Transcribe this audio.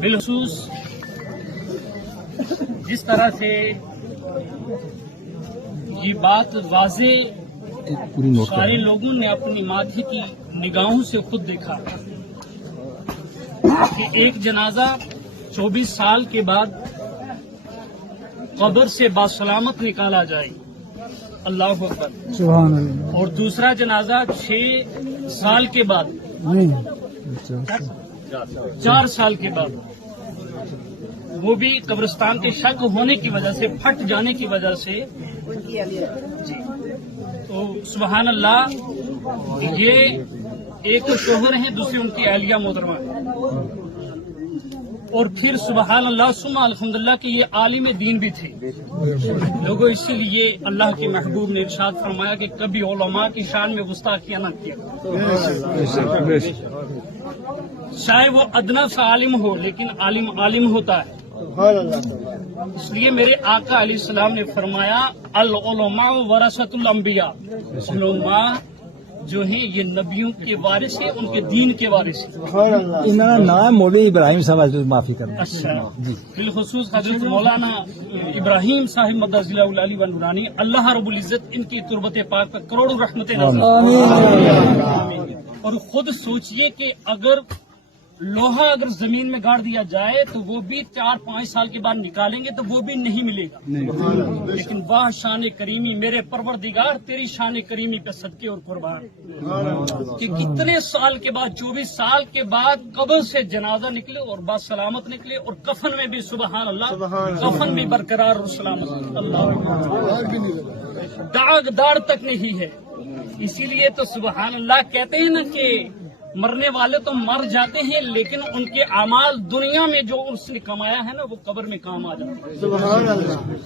بالخصوص جس طرح سے یہ بات واضح سارے لوگوں نے اپنی ماتھے کی نگاہوں سے خود دیکھا کہ ایک جنازہ 24 سال کے بعد قبر سے باسلامت نکالا جائے، اللہ اکبر، سبحان اللہ، اور دوسرا جنازہ 6 سال کے بعد، 4 سال کے بعد، وہ بھی قبرستان کے شک ہونے کی وجہ سے، پھٹ جانے کی وجہ سے، جی تو سبحان اللہ، یہ ایک تو شوہر ہیں، دوسری ان کی اہلیہ محترمہ ہے، اور پھر سبحان اللہ ثم الحمدللہ کہ یہ عالم دین بھی تھے لوگوں، اسی لیے اللہ کے محبوب نے ارشاد فرمایا کہ کبھی علماء کی شان میں گستاخیاں نہ کیا، چاہے وہ ادنا سا عالم ہو لیکن عالم عالم ہوتا ہے۔ اس لیے میرے آقا علیہ السلام نے فرمایا العلماء ورثۃ الانبیاء، علماء جو ہیں یہ نبیوں کے وارث ہیں، ان کے دین کے وارث ہیں۔ انہوں نے نام مولوی ابراہیم صاحب معافی کرنا، اچھا، بالخصوص حضرت مولانا ابراہیم صاحب مدد العلی و نورانی، اللہ رب العزت ان کی تربت پاک پر کروڑوں رحمتیں نازل فرمائے۔ اور خود سوچئے کہ اگر لوہا اگر زمین میں گاڑ دیا جائے تو وہ بھی 4-5 سال کے بعد نکالیں گے تو وہ بھی نہیں ملے گا، لیکن واہ شان کریمی میرے پروردگار، تیری شان کریمی پہ صدقے اور قربان کہ کتنے سال کے بعد، 24 سال کے بعد قبر سے جنازہ نکلے اور با سلامت نکلے، اور کفن میں بھی سبحان اللہ، کفن بھی برقرار اور سلامت، اللہ داغ داڑ تک نہیں ہے۔ اسی لیے تو سبحان اللہ کہتے ہیں نا کہ مرنے والے تو مر جاتے ہیں لیکن ان کے اعمال دنیا میں جو اس نے کمایا ہے نا وہ قبر میں کام آ جاتے ہیں۔